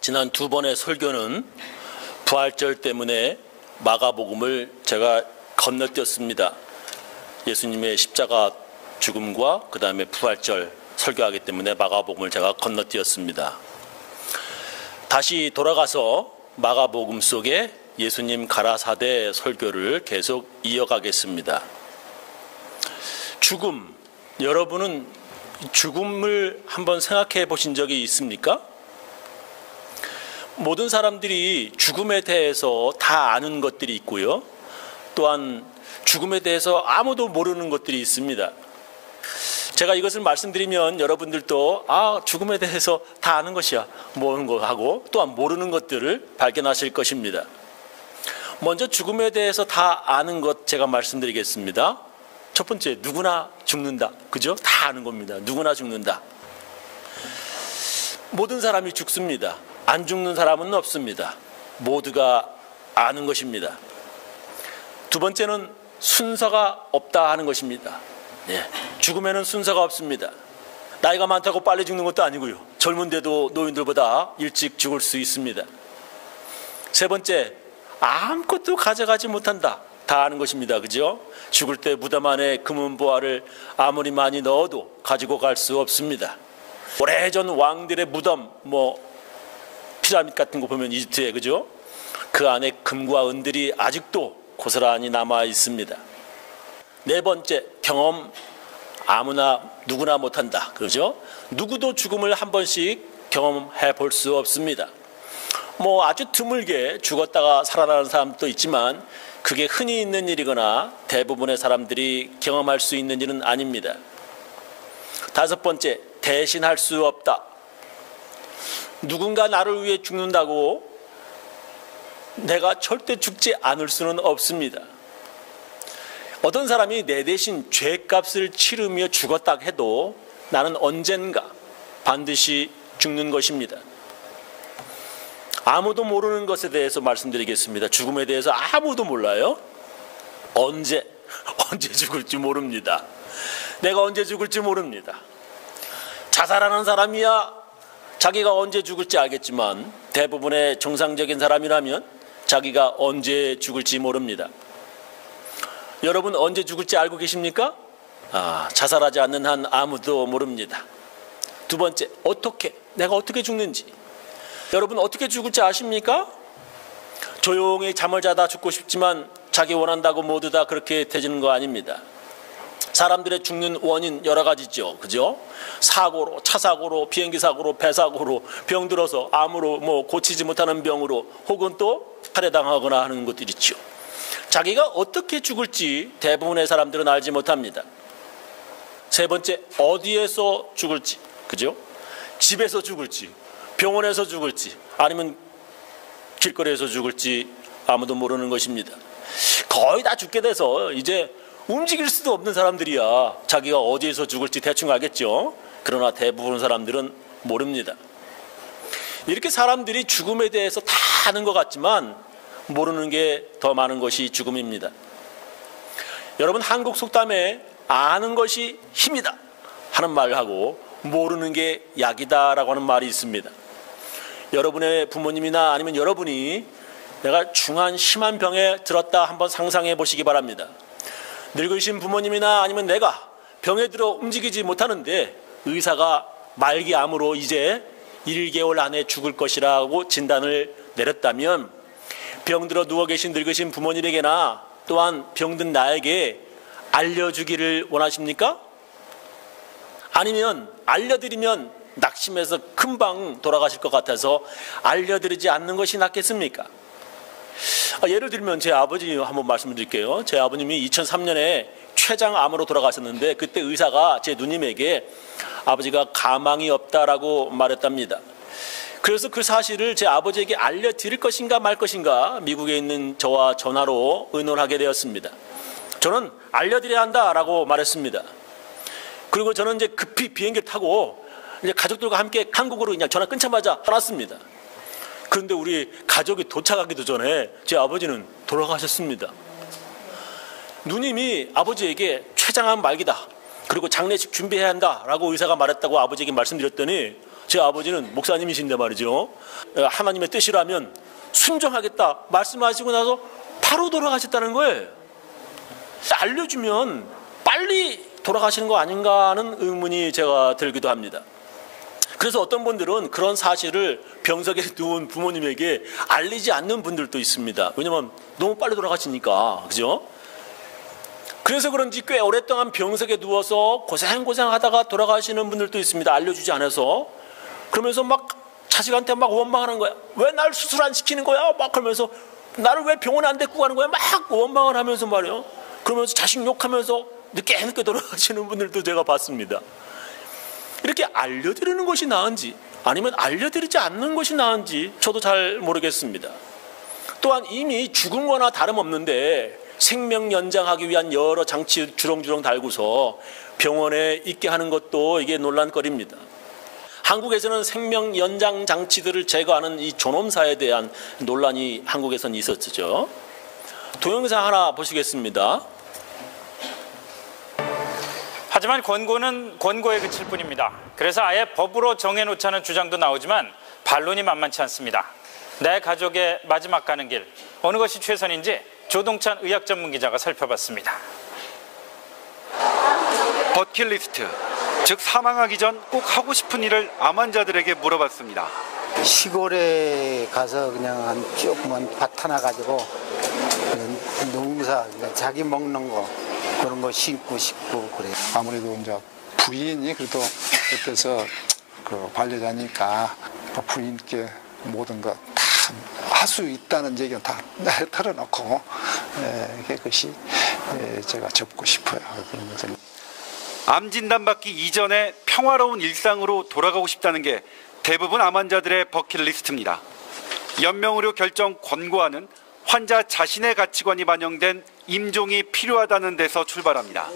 지난 두 번의 설교는 부활절 때문에 마가복음을 제가 건너뛰었습니다. 예수님의 십자가 죽음과 그 다음에 부활절 설교하기 때문에 마가복음을 제가 건너뛰었습니다. 다시 돌아가서 마가복음 속에 예수님 가라사대 설교를 계속 이어가겠습니다. 죽음, 여러분은 죽음을 한번 생각해 보신 적이 있습니까? 모든 사람들이 죽음에 대해서 다 아는 것들이 있고요. 또한 죽음에 대해서 아무도 모르는 것들이 있습니다. 제가 이것을 말씀드리면 여러분들도 죽음에 대해서 다 아는 것이야 모르는 거 하고 또한 모르는 것들을 발견하실 것입니다. 먼저 죽음에 대해서 다 아는 것 제가 말씀드리겠습니다. 첫 번째, 누구나 죽는다. 그죠? 다 아는 겁니다. 누구나 죽는다. 모든 사람이 죽습니다. 안 죽는 사람은 없습니다. 모두가 아는 것입니다. 두 번째는 순서가 없다 하는 것입니다. 죽음에는 순서가 없습니다. 나이가 많다고 빨리 죽는 것도 아니고요. 젊은데도 노인들보다 일찍 죽을 수 있습니다. 세 번째, 아무것도 가져가지 못한다. 다 아는 것입니다. 그죠? 죽을 때 무덤 안에 금은보화를 아무리 많이 넣어도 가지고 갈 수 없습니다. 오래전 왕들의 무덤, 피라미드 같은 거 보면 이집트에, 그죠? 그 안에 금과 은들이 아직도 고스란히 남아 있습니다. 네 번째, 경험 아무나 누구나 못한다. 그죠? 누구도 죽음을 한 번씩 경험해 볼 수 없습니다. 아주 드물게 죽었다가 살아나는 사람도 있지만 그게 흔히 있는 일이거나 대부분의 사람들이 경험할 수 있는 일은 아닙니다. 다섯 번째, 대신할 수 없다. 누군가 나를 위해 죽는다고 내가 절대 죽지 않을 수는 없습니다. 어떤 사람이 내 대신 죄값을 치르며 죽었다 해도 나는 언젠가 반드시 죽는 것입니다. 아무도 모르는 것에 대해서 말씀드리겠습니다. 죽음에 대해서 아무도 몰라요. 언제 죽을지 모릅니다. 내가 언제 죽을지 모릅니다. 자살하는 사람이야 자기가 언제 죽을지 알겠지만 대부분의 정상적인 사람이라면 자기가 언제 죽을지 모릅니다. 여러분 언제 죽을지 알고 계십니까? 자살하지 않는 한 아무도 모릅니다. 두 번째, 내가 어떻게 죽는지. 여러분 어떻게 죽을지 아십니까? 조용히 잠을 자다 죽고 싶지만 자기 원한다고 모두 다 그렇게 되지는 거 아닙니다. 사람들의 죽는 원인 여러 가지죠. 그죠? 사고로, 차사고로, 비행기 사고로, 배 사고로, 병들어서 암으로 고치지 못하는 병으로 혹은 또 살해당하거나 하는 것들이 있죠. 자기가 어떻게 죽을지 대부분의 사람들은 알지 못합니다. 세 번째, 어디에서 죽을지. 그죠? 집에서 죽을지, 병원에서 죽을지, 아니면 길거리에서 죽을지 아무도 모르는 것입니다. 거의 다 죽게 돼서 이제 움직일 수도 없는 사람들이야 자기가 어디에서 죽을지 대충 알겠죠. 그러나 대부분 사람들은 모릅니다. 이렇게 사람들이 죽음에 대해서 다 아는 것 같지만 모르는 게 더 많은 것이 죽음입니다. 여러분 한국 속담에 아는 것이 힘이다 하는 말을 하고 모르는 게 약이다 라고 하는 말이 있습니다. 여러분의 부모님이나 아니면 여러분이 내가 중한 심한 병에 들었다 한번 상상해 보시기 바랍니다. 늙으신 부모님이나 아니면 내가 병에 들어 움직이지 못하는데 의사가 말기암으로 이제 1개월 안에 죽을 것이라고 진단을 내렸다면 병들어 누워 계신 늙으신 부모님에게나 또한 병든 나에게 알려주기를 원하십니까? 아니면 알려드리면 낙심해서 금방 돌아가실 것 같아서 알려드리지 않는 것이 낫겠습니까? 예를 들면 제 아버지 한번 말씀드릴게요. 제 아버님이 2003년에 췌장암으로 돌아가셨는데 그때 의사가 제 누님에게 아버지가 가망이 없다라고 말했답니다. 그래서 그 사실을 제 아버지에게 알려드릴 것인가 말 것인가 미국에 있는 저와 전화로 의논하게 되었습니다. 저는 알려드려야 한다라고 말했습니다. 그리고 저는 이제 급히 비행기를 타고 이제 가족들과 함께 한국으로 그냥 전화 끊자마자 떠났습니다. 그런데 우리 가족이 도착하기도 전에 제 아버지는 돌아가셨습니다. 누님이 아버지에게 췌장암 말기다. 그리고 장례식 준비해야 한다라고 의사가 말했다고 아버지에게 말씀드렸더니 제 아버지는 목사님이신데 말이죠. 하나님의 뜻이라면 순종하겠다 말씀하시고 나서 바로 돌아가셨다는 거예요. 알려주면 빨리 돌아가시는 거 아닌가 하는 의문이 제가 들기도 합니다. 그래서 어떤 분들은 그런 사실을 병석에 누운 부모님에게 알리지 않는 분들도 있습니다. 왜냐하면 너무 빨리 돌아가시니까. 그죠? 그래서 그런지 꽤 오랫동안 병석에 누워서 고생하다가 돌아가시는 분들도 있습니다. 알려주지 않아서. 그러면서 막 자식한테 막 원망하는 거야. 왜 날 수술 안 시키는 거야? 막 하면서 나를 왜 병원에 안 데리고 가는 거야? 막 원망을 하면서 말이에요. 그러면서 자식 욕하면서 늦게 돌아가시는 분들도 제가 봤습니다. 이렇게 알려드리는 것이 나은지 아니면 알려드리지 않는 것이 나은지 저도 잘 모르겠습니다. 또한 이미 죽은 거나 다름없는데 생명 연장하기 위한 여러 장치 주렁주렁 달고서 병원에 있게 하는 것도 이게 논란거리입니다. 한국에서는 생명 연장 장치들을 제거하는 이 존엄사에 대한 논란이 한국에서는 있었죠. 동영상 하나 보시겠습니다. 하지만 권고는 권고에 그칠 뿐입니다. 그래서 아예 법으로 정해놓자는 주장도 나오지만 반론이 만만치 않습니다. 내 가족의 마지막 가는 길, 어느 것이 최선인지 조동찬 의학 전문 기자가 살펴봤습니다. 버킷리스트, 즉 사망하기 전 꼭 하고 싶은 일을 암 환자들에게 물어봤습니다. 시골에 가서 그냥 한 조그만 밭 하나 가지고 농사, 자기 먹는 거 그런 거 심고 싶고 그래요. 아무래도 이제 부인이 그래도 옆에서 그 반려자니까 부인께 모든 것 다 할 수 있다는 얘기는 다 털어놓고 그것이 제가 접고 싶어요. 그런 것을. 암 진단받기 이전에 평화로운 일상으로 돌아가고 싶다는 게 대부분 암 환자들의 버킷리스트입니다. 연명의료 결정 권고안은 환자 자신의 가치관이 반영된 임종이 필요하다는 데서 출발합니다.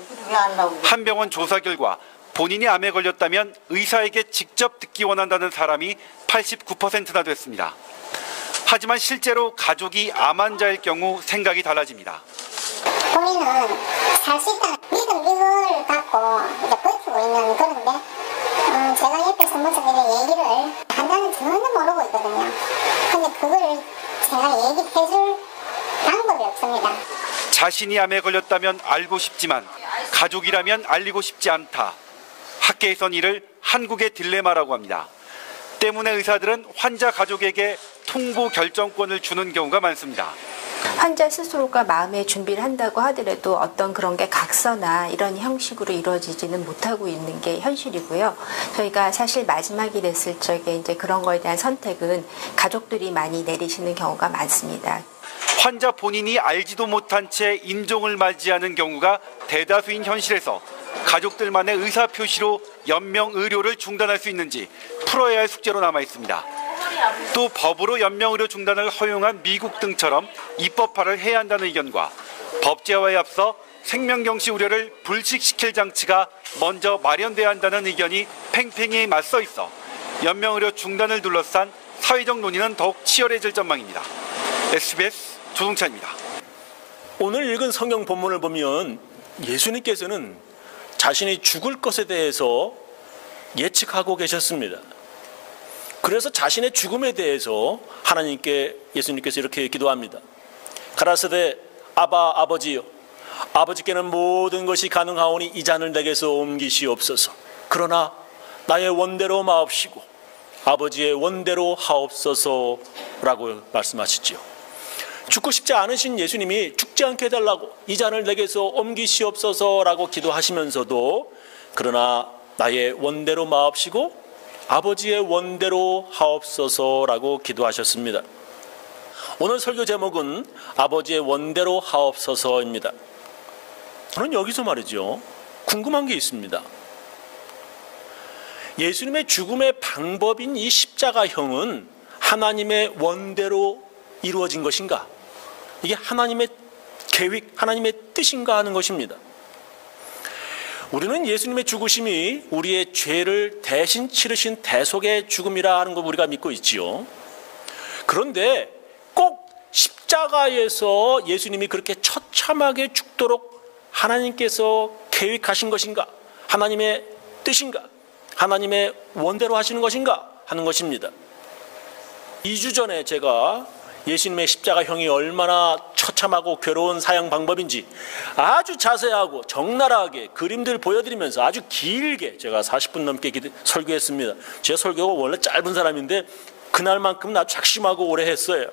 한 병원 조사 결과 본인이 암에 걸렸다면 의사에게 직접 듣기 원한다는 사람이 89%나 됐습니다. 하지만 실제로 가족이 암 환자일 경우 생각이 달라집니다. 본인은 살 수 있다는 믿음을 갖고 이제 버티고 있는 그런데 제가 옆에서 무슨 얘기를 한다는 저는 모르고 있거든요. 근데 그걸 제가 얘기해줄 방법이 없습니다. 자신이 암에 걸렸다면 알고 싶지만 가족이라면 알리고 싶지 않다. 학계에선 이를 한국의 딜레마라고 합니다. 때문에 의사들은 환자 가족에게 통보 결정권을 주는 경우가 많습니다. 환자 스스로가 마음의 준비를 한다고 하더라도 어떤 그런 게 각서나 이런 형식으로 이루어지지는 못하고 있는 게 현실이고요. 저희가 사실 마지막이 됐을 적에 이제 그런 거에 대한 선택은 가족들이 많이 내리시는 경우가 많습니다. 환자 본인이 알지도 못한 채 임종을 맞이하는 경우가 대다수인 현실에서 가족들만의 의사 표시로 연명 의료를 중단할 수 있는지 풀어야 할 숙제로 남아 있습니다. 또 법으로 연명 의료 중단을 허용한 미국 등처럼 입법화를 해야 한다는 의견과 법제화에 앞서 생명경시 우려를 불식시킬 장치가 먼저 마련돼야 한다는 의견이 팽팽히 맞서 있어 연명 의료 중단을 둘러싼 사회적 논의는 더욱 치열해질 전망입니다. SBS 조동찬입니다. 오늘 읽은 성경 본문을 보면 예수님께서는 자신이 죽을 것에 대해서 예측하고 계셨습니다. 그래서 자신의 죽음에 대해서 하나님께 예수님께서 이렇게 기도합니다. 가라사대 아바 아버지여, 아버지께는 모든 것이 가능하오니 이 잔을 내게서 옮기시옵소서. 그러나 나의 원대로 마옵시고 아버지의 원대로 하옵소서라고 말씀하시지요. 죽고 싶지 않으신 예수님이 죽지 않게 해달라고 이 잔을 내게서 옮기시옵소서라고 기도하시면서도 그러나 나의 원대로 마옵시고 아버지의 원대로 하옵소서라고 기도하셨습니다. 오늘 설교 제목은 아버지의 원대로 하옵소서입니다. 저는 여기서 말이죠, 궁금한 게 있습니다. 예수님의 죽음의 방법인 이 십자가형은 하나님의 원대로 이루어진 것인가? 이게 하나님의 계획, 하나님의 뜻인가 하는 것입니다. 우리는 예수님의 죽으심이 우리의 죄를 대신 치르신 대속의 죽음이라 하는 걸 우리가 믿고 있지요. 그런데 꼭 십자가에서 예수님이 그렇게 처참하게 죽도록 하나님께서 계획하신 것인가? 하나님의 뜻인가? 하나님의 원대로 하시는 것인가 하는 것입니다. 2주 전에 제가 예수님의 십자가형이 얼마나 처참하고 괴로운 사형 방법인지 아주 자세하고 적나라하게 그림들 보여드리면서 아주 길게 제가 40분 넘게 설교했습니다. 제 설교가 원래 짧은 사람인데 그날만큼은 아주 작심하고 오래 했어요.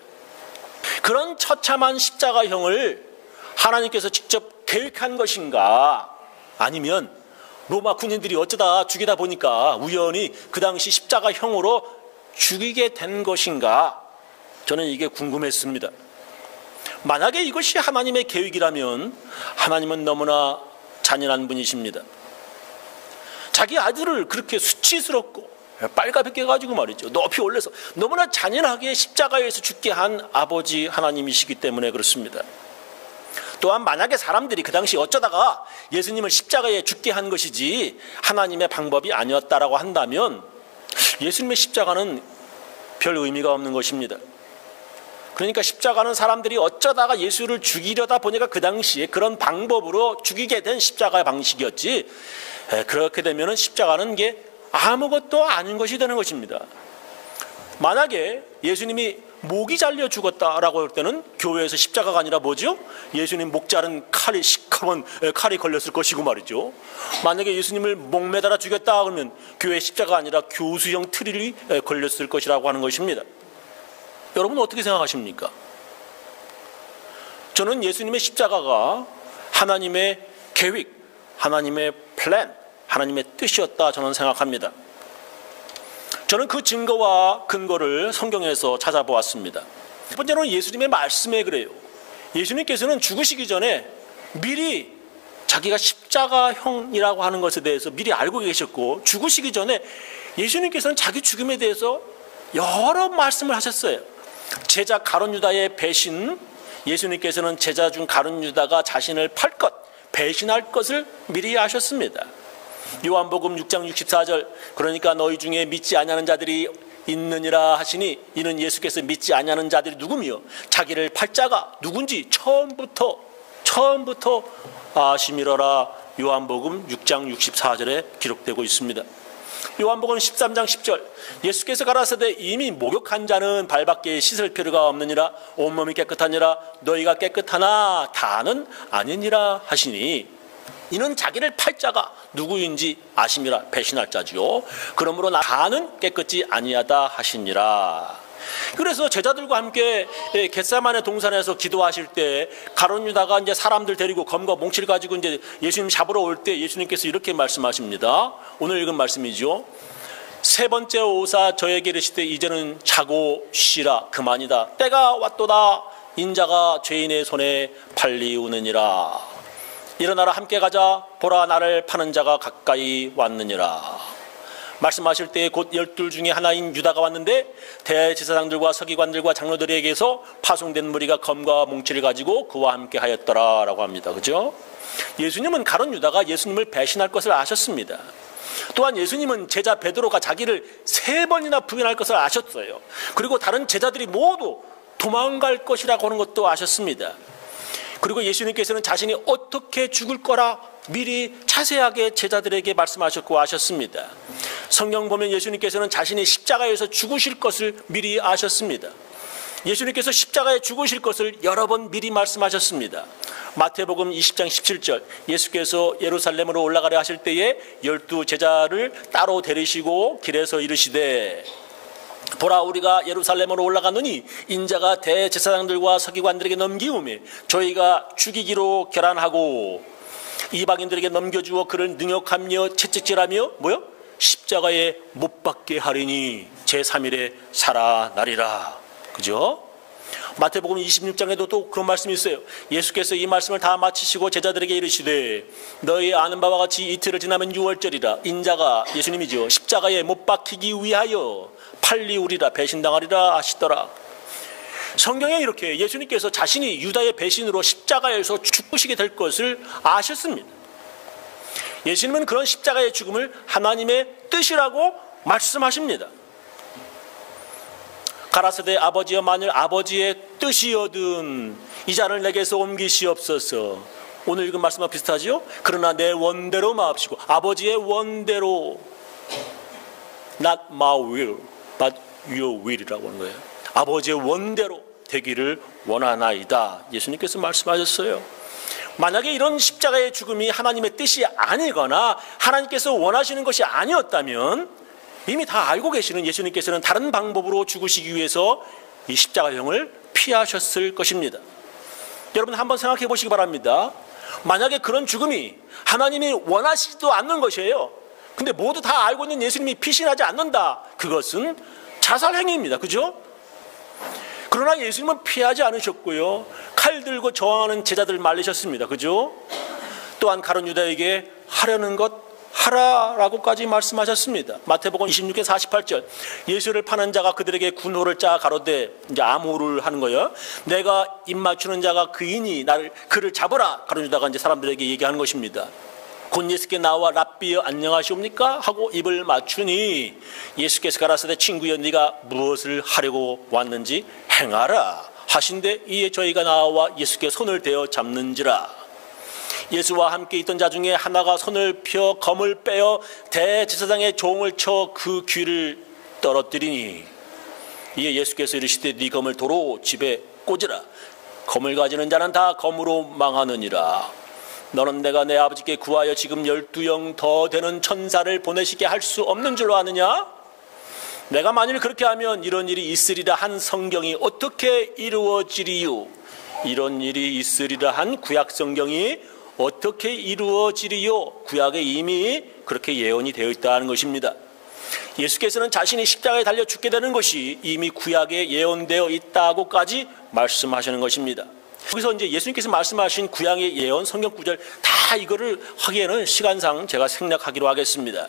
그런 처참한 십자가형을 하나님께서 직접 계획한 것인가, 아니면 로마 군인들이 어쩌다 죽이다 보니까 우연히 그 당시 십자가형으로 죽이게 된 것인가, 저는 이게 궁금했습니다. 만약에 이것이 하나님의 계획이라면 하나님은 너무나 잔인한 분이십니다. 자기 아들을 그렇게 수치스럽고 빨갛게 가지고 말이죠, 높이 올려서 너무나 잔인하게 십자가에서 죽게 한 아버지 하나님이시기 때문에 그렇습니다. 또한 만약에 사람들이 그 당시 어쩌다가 예수님을 십자가에 죽게 한 것이지 하나님의 방법이 아니었다라고 한다면 예수님의 십자가는 별 의미가 없는 것입니다. 그러니까 십자가는 사람들이 어쩌다가 예수를 죽이려다 보니까 그 당시에 그런 방법으로 죽이게 된 십자가의 방식이었지, 그렇게 되면 십자가는 게 아무것도 아닌 것이 되는 것입니다. 만약에 예수님이 목이 잘려 죽었다라고 할 때는 교회에서 십자가가 아니라 뭐죠? 예수님 목 자른 칼이, 시커먼 칼이 걸렸을 것이고 말이죠. 만약에 예수님을 목 매달아 죽였다 그러면 교회 십자가가 아니라 교수형 트릴이 걸렸을 것이라고 하는 것입니다. 여러분 어떻게 생각하십니까? 저는 예수님의 십자가가 하나님의 계획, 하나님의 플랜, 하나님의 뜻이었다 저는 생각합니다. 저는 그 증거와 근거를 성경에서 찾아보았습니다. 첫 번째로는 예수님의 말씀에 그래요. 예수님께서는 죽으시기 전에 미리 자기가 십자가형이라고 하는 것에 대해서 미리 알고 계셨고, 죽으시기 전에 예수님께서는 자기 죽음에 대해서 여러 말씀을 하셨어요. 제자 가룟 유다의 배신, 예수님께서는 제자 중 가룟 유다가 자신을 팔 것, 배신할 것을 미리 아셨습니다. 요한복음 6장 64절, 그러니까 너희 중에 믿지 아니하는 자들이 있느니라 하시니 이는 예수께서 믿지 아니하는 자들이 누구며 자기를 팔 자가 누군지 처음부터 아심이러라. 요한복음 6장 64절에 기록되고 있습니다. 요한복음 13장 10절, 예수께서 가라사대 이미 목욕한 자는 발밖에 씻을 필요가 없느니라. 온몸이 깨끗하니라. 너희가 깨끗하나 다는 아니니라 하시니 이는 자기를 팔 자가 누구인지 아심이라. 배신할 자지요. 그러므로 다는 깨끗지 아니하다 하시니라. 그래서 제자들과 함께 겟세마네 동산에서 기도하실 때 가룟 유다가 이제 사람들 데리고 검과 몽치를 가지고 이제 예수님 잡으러 올 때 예수님께서 이렇게 말씀하십니다. 오늘 읽은 말씀이죠. 세 번째 오사 저에게 이르시되 이제는 자고 쉬라. 그만이다. 때가 왔도다. 인자가 죄인의 손에 팔리우느니라. 일어나라 함께 가자. 보라 나를 파는 자가 가까이 왔느니라. 말씀하실 때 곧 12 중에 하나인 유다가 왔는데 대제사장들과 서기관들과 장로들에게서 파송된 무리가 검과 몽치를 가지고 그와 함께 하였더라 라고 합니다. 그죠? 예수님은 가룟 유다가 예수님을 배신할 것을 아셨습니다. 또한 예수님은 제자 베드로가 자기를 3번이나 부인할 것을 아셨어요. 그리고 다른 제자들이 모두 도망갈 것이라고 하는 것도 아셨습니다. 그리고 예수님께서는 자신이 어떻게 죽을 거라 미리 자세하게 제자들에게 말씀하셨고 아셨습니다. 성경 보면 예수님께서는 자신이 십자가에서 죽으실 것을 미리 아셨습니다. 예수님께서 십자가에 죽으실 것을 여러 번 미리 말씀하셨습니다. 마태복음 20장 17절, 예수께서 예루살렘으로 올라가려 하실 때에 12 제자를 따로 데리시고 길에서 이르시되 보라 우리가 예루살렘으로 올라가느니 인자가 대제사장들과 서기관들에게 넘기우매 저희가 죽이기로 결단하고 이방인들에게 넘겨주어 그를 능욕하며 채찍질하며 뭐요? 십자가에 못 박게 하리니 제3일에 살아나리라. 그죠? 마태복음 26장에도 또 그런 말씀이 있어요. 예수께서 이 말씀을 다 마치시고 제자들에게 이르시되 너희 아는 바와 같이 이틀을 지나면 유월절이라. 인자가, 예수님이죠, 십자가에 못 박히기 위하여 팔리우리라, 배신당하리라 하시더라. 성경에 이렇게 예수님께서 자신이 유다의 배신으로 십자가에서 죽으시게 될 것을 아셨습니다. 예수님은 그런 십자가의 죽음을 하나님의 뜻이라고 말씀하십니다. 가라사대 아버지여 만일 아버지의 뜻이여든 이 잔을 내게서 옮기시옵소서. 오늘 읽은 말씀과 비슷하죠? 그러나 내 원대로 마옵시고 아버지의 원대로. Not my will, but your will이라고 하는 거예요. 아버지의 원대로 되기를 원하나이다. 예수님께서 말씀하셨어요. 만약에 이런 십자가의 죽음이 하나님의 뜻이 아니거나 하나님께서 원하시는 것이 아니었다면 이미 다 알고 계시는 예수님께서는 다른 방법으로 죽으시기 위해서 이 십자가형을 피하셨을 것입니다. 여러분 한번 생각해 보시기 바랍니다. 만약에 그런 죽음이 하나님이 원하시지도 않는 것이에요. 근데 모두 다 알고 있는 예수님이 피신하지 않는다. 그것은 자살행위입니다. 그죠? 그러나 예수님은 피하지 않으셨고요. 칼 들고 저항하는 제자들 말리셨습니다. 그죠? 또한 가룟 유다에게 하려는 것 하라라고까지 말씀하셨습니다. 마태복음 26장 48절. 예수를 파는 자가 그들에게 군호를 짜 가로되, 이제 암호를 하는 거예요. 내가 입 맞추는 자가 그이니 그를 잡으라. 가룟 유다가 이제 사람들에게 얘기하는 것입니다. 곧 예수께 나와 랍비여 안녕하시옵니까? 하고 입을 맞추니 예수께서 가라사대 친구여 네가 무엇을 하려고 왔는지 행하라 하신대 이에 저희가 나와 예수께 손을 대어 잡는지라. 예수와 함께 있던 자 중에 하나가 손을 펴 검을 빼어 대제사장의 종을 쳐 그 귀를 떨어뜨리니 이에 예수께서 이르시되 네 검을 도로 집에 꽂으라. 검을 가지는 자는 다 검으로 망하느니라. 너는 내가 내 아버지께 구하여 지금 12영 더 되는 천사를 보내시게 할 수 없는 줄로 아느냐? 내가 만일 그렇게 하면 이런 일이 있으리라 한 성경이 어떻게 이루어지리요? 이런 일이 있으리라 한 구약 성경이 어떻게 이루어지리요? 구약에 이미 그렇게 예언이 되어 있다는 것입니다. 예수께서는 자신이 십자가에 달려 죽게 되는 것이 이미 구약에 예언되어 있다고까지 말씀하시는 것입니다. 여기서 이제 예수님께서 말씀하신 구약의 예언 성경 구절 다 이거를 하기에는 시간상 제가 생략하기로 하겠습니다.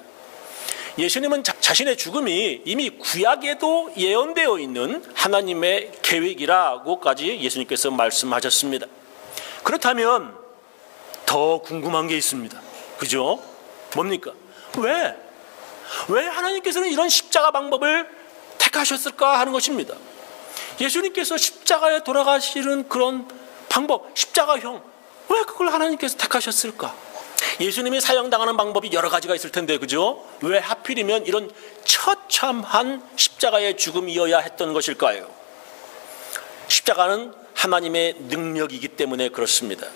예수님은 자신의 죽음이 이미 구약에도 예언되어 있는 하나님의 계획이라고까지 예수님께서 말씀하셨습니다. 그렇다면 더 궁금한 게 있습니다. 그죠? 뭡니까? 왜 하나님께서는 이런 십자가 방법을 택하셨을까 하는 것입니다. 예수님께서 십자가에 돌아가시는 그런 방법, 십자가형, 왜 그걸 하나님께서 택하셨을까? 예수님이 사형당하는 방법이 여러 가지가 있을 텐데, 그죠? 왜 하필이면 이런 처참한 십자가의 죽음이어야 했던 것일까요? 십자가는 하나님의 능력이기 때문에 그렇습니다.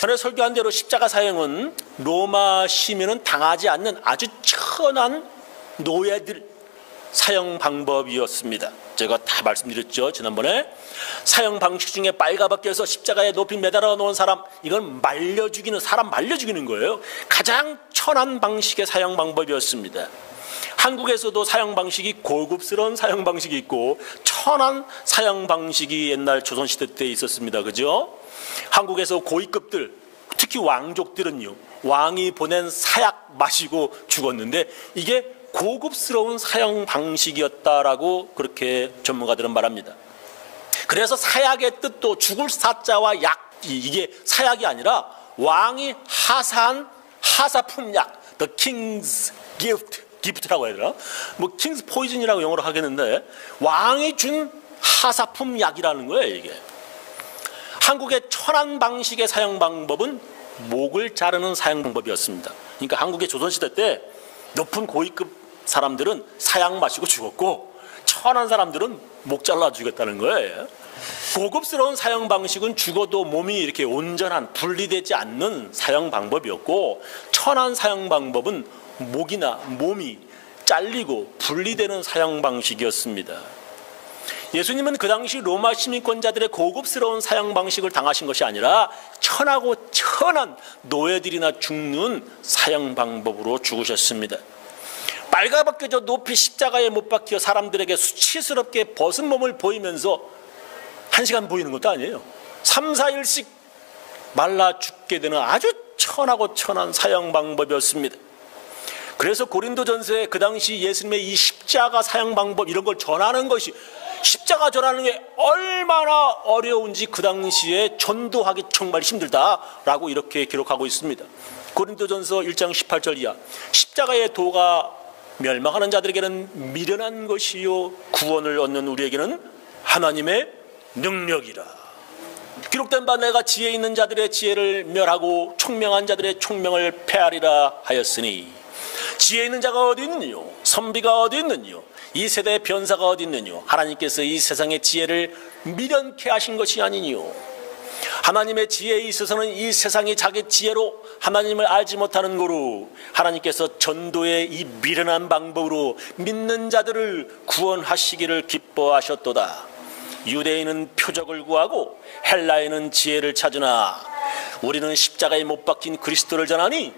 전에 설교한 대로 십자가 사형은 로마 시민은 당하지 않는 아주 천한 노예들 사형 방법이었습니다. 제가 다 말씀드렸죠, 지난번에. 사형 방식 중에 빨가벗겨서 십자가에 높이 매달아 놓은 사람, 이건 사람 말려 죽이는 거예요. 가장 천한 방식의 사형 방법이었습니다. 한국에서도 사형 방식이 고급스러운 사형 방식이 있고 천한 사형 방식이 옛날 조선시대 때 있었습니다. 그죠? 한국에서 고위급들, 특히 왕족들은요, 왕이 보낸 사약 마시고 죽었는데 이게 고급스러운 사형 방식이었다라고 그렇게 전문가들은 말합니다. 그래서 사약의 뜻도 죽을 사자와 약, 이게 사약이 아니라 왕이 하사한 하사품 약, the king's gift라고 해야 되나? 뭐 king's poison이라고 영어로 하겠는데 왕이 준 하사품 약이라는 거예요, 이게. 한국의 천한 방식의 사형 방법은 목을 자르는 사형 방법이었습니다. 그러니까 한국의 조선시대 때 높은 고위급 사람들은 사약 마시고 죽었고 천한 사람들은 목 잘라 죽였다는 거예요. 고급스러운 사형 방식은 죽어도 몸이 이렇게 온전한 분리되지 않는 사형 방법이었고 천한 사형 방법은 목이나 몸이 잘리고 분리되는 사형 방식이었습니다. 예수님은 그 당시 로마 시민권자들의 고급스러운 사형 방식을 당하신 것이 아니라 천하고 천한 노예들이나 죽는 사형 방법으로 죽으셨습니다. 빨가벗겨져 높이 십자가에 못 박혀 사람들에게 수치스럽게 벗은 몸을 보이면서 1시간 보이는 것도 아니에요. 3, 4일씩 말라 죽게 되는 아주 천하고 천한 사형 방법이었습니다. 그래서 고린도전서에 그 당시 예수님의 이 십자가 사형 방법 이런 걸 전하는 것이 십자가 전하는 게 얼마나 어려운지 그 당시에 전도하기 정말 힘들다라고 이렇게 기록하고 있습니다. 고린도전서 1장 18절 이하 십자가의 도가 멸망하는 자들에게는 미련한 것이요 구원을 얻는 우리에게는 하나님의 능력이라. 기록된 바 내가 지혜 있는 자들의 지혜를 멸하고 총명한 자들의 총명을 폐하리라 하였으니 지혜 있는 자가 어디 있느뇨? 선비가 어디 있느뇨? 이 세대의 변사가 어디 있느뇨? 하나님께서 이 세상의 지혜를 미련케 하신 것이 아니니요. 하나님의 지혜에 있어서는 이 세상이 자기 지혜로 하나님을 알지 못하는 거로 하나님께서 전도의 이 미련한 방법으로 믿는 자들을 구원하시기를 기뻐하셨도다. 유대인은 표적을 구하고 헬라인은 지혜를 찾으나 우리는 십자가에 못 박힌 그리스도를 전하니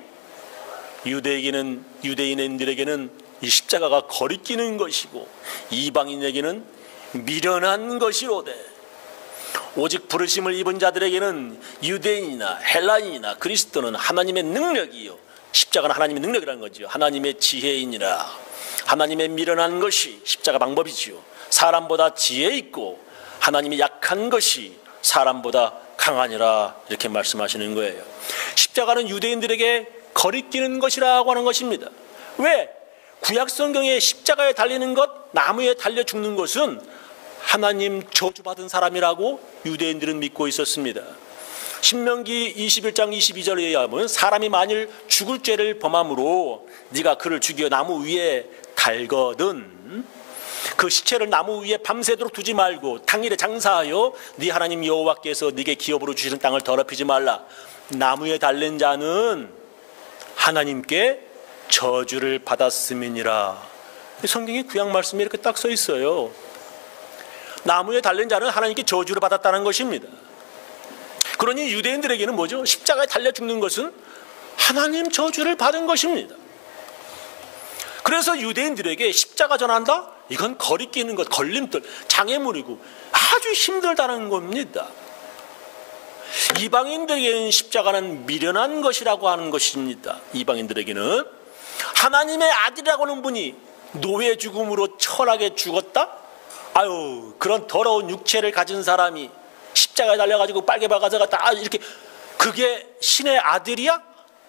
유대인들에게는 이 십자가가 거리끼는 것이고 이방인에게는 미련한 것이로되 오직 부르심을 입은 자들에게는 유대인이나 헬라인이나 그리스도는 하나님의 능력이요, 십자가는 하나님의 능력이라는 거죠. 하나님의 지혜이니라. 하나님의 미련한 것이 십자가 방법이지요. 사람보다 지혜 있고 하나님이 약한 것이 사람보다 강하니라, 이렇게 말씀하시는 거예요. 십자가는 유대인들에게 거리끼는 것이라고 하는 것입니다. 왜? 구약 성경에 십자가에 달리는 것, 나무에 달려 죽는 것은 하나님 저주받은 사람이라고 유대인들은 믿고 있었습니다. 신명기 21장 22절에 의하면 사람이 만일 죽을 죄를 범함으로 네가 그를 죽여 나무 위에 달거든 그 시체를 나무 위에 밤새도록 두지 말고 당일에 장사하여 네 하나님 여호와께서 네게 기업으로 주시는 땅을 더럽히지 말라. 나무에 달린 자는 하나님께 저주를 받았음이니라. 성경의 구약 말씀이 이렇게 딱 써 있어요. 나무에 달린 자는 하나님께 저주를 받았다는 것입니다. 그러니 유대인들에게는 뭐죠? 십자가에 달려 죽는 것은 하나님 저주를 받은 것입니다. 그래서 유대인들에게 십자가 전한다? 이건 거리끼는 것, 걸림돌, 장애물이고 아주 힘들다는 겁니다. 이방인들에게는 십자가는 미련한 것이라고 하는 것입니다. 이방인들에게는 하나님의 아들이라고 하는 분이 노예 죽음으로 천하게 죽었다? 아유, 그런 더러운 육체를 가진 사람이 십자가에 달려가지고 빨개 박아서 다 이렇게, 그게 신의 아들이야?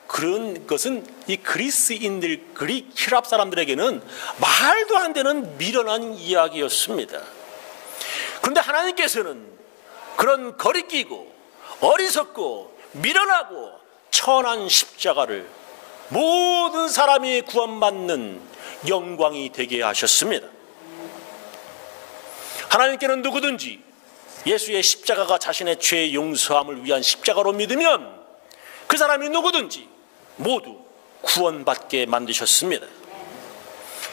그런 것은 이 그리스인들, 그릭 히랍 사람들에게는 말도 안 되는 미련한 이야기였습니다. 그런데 하나님께서는 그런 거리끼고 어리석고 미련하고 천한 십자가를 모든 사람이 구원받는 영광이 되게 하셨습니다. 하나님께는 누구든지 예수의 십자가가 자신의 죄의 용서함을 위한 십자가로 믿으면 그 사람이 누구든지 모두 구원받게 만드셨습니다.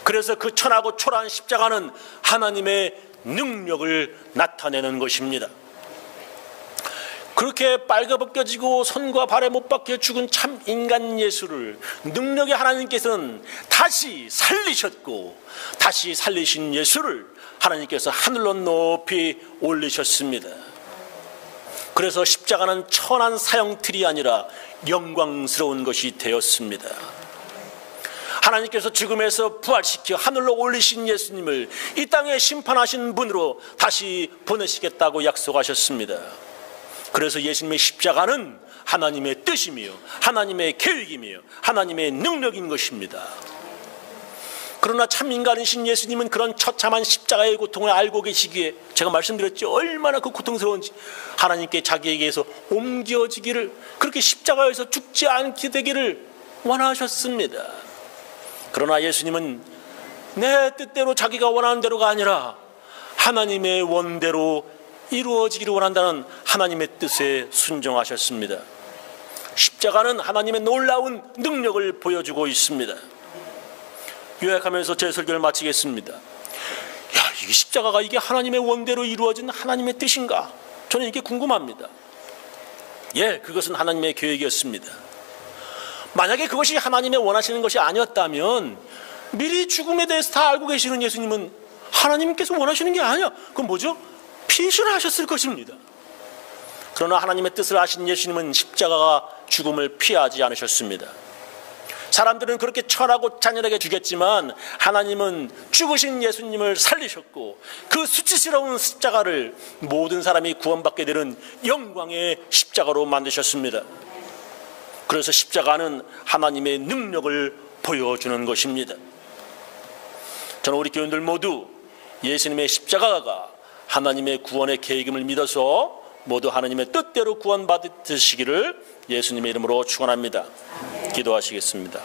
그래서 그 천하고 초라한 십자가는 하나님의 능력을 나타내는 것입니다. 그렇게 빨개벗겨지고 손과 발에 못 박혀 죽은 참 인간 예수를 능력의 하나님께서는 다시 살리셨고, 다시 살리신 예수를 하나님께서 하늘로 높이 올리셨습니다. 그래서 십자가는 천한 사형틀이 아니라 영광스러운 것이 되었습니다. 하나님께서 죽음에서 부활시켜 하늘로 올리신 예수님을 이 땅에 심판하신 분으로 다시 보내시겠다고 약속하셨습니다. 그래서 예수님의 십자가는 하나님의 뜻이며 하나님의 계획이며 하나님의 능력인 것입니다. 그러나 참 인간이신 예수님은 그런 처참한 십자가의 고통을 알고 계시기에, 제가 말씀드렸죠, 얼마나 그 고통스러운지, 하나님께 자기에게서 옮겨지기를, 그렇게 십자가에서 죽지 않게 되기를 원하셨습니다. 그러나 예수님은 내 뜻대로 자기가 원하는 대로가 아니라 하나님의 원대로 이루어지기를 원한다는 하나님의 뜻에 순종하셨습니다. 십자가는 하나님의 놀라운 능력을 보여주고 있습니다. 요약하면서 제 설교를 마치겠습니다. 이 십자가가 이게 하나님의 원대로 이루어진 하나님의 뜻인가? 저는 이게 궁금합니다. 그것은 하나님의 계획이었습니다. 만약에 그것이 하나님의 원하시는 것이 아니었다면 미리 죽음에 대해서 다 알고 계시는 예수님은 하나님께서 원하시는 게 아니야. 그건 뭐죠? 피신을 하셨을 것입니다. 그러나 하나님의 뜻을 아신 예수님은 십자가가 죽음을 피하지 않으셨습니다. 사람들은 그렇게 천하고 잔인하게 죽였지만 하나님은 죽으신 예수님을 살리셨고, 그 수치스러운 십자가를 모든 사람이 구원받게 되는 영광의 십자가로 만드셨습니다. 그래서 십자가는 하나님의 능력을 보여주는 것입니다. 저는 우리 교인들 모두 예수님의 십자가가 하나님의 구원의 계획임을 믿어서 모두 하나님의 뜻대로 구원받으시기를 예수님의 이름으로 축원합니다. 기도하시겠습니다.